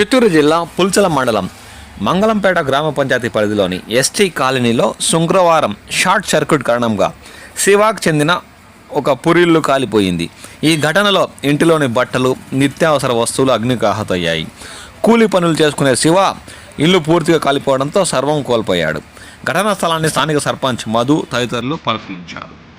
చిత్తూరు జిల్లా పుల్చల మండలం మంగళంపేట గ్రామ పంచాయతీ పరిధిలోని ఎస్టీ కాలనీలో శుక్రవారం షార్ట్ సర్క్యూట్ కారణంగా శివాకు చెందిన ఒక పురిల్లు కాలిపోయింది. ఈ ఘటనలో ఇంటిలోని బట్టలు, నిత్యావసర వస్తువులు అగ్నికి ఆహుతయ్యాయి. కూలీ పనులు చేసుకునే శివ ఇల్లు పూర్తిగా కాలిపోవడంతో సర్వం కోల్పోయాడు. ఘటనా స్థలాన్ని స్థానిక సర్పంచ్ మధు తదితరులు పరిశీలించారు.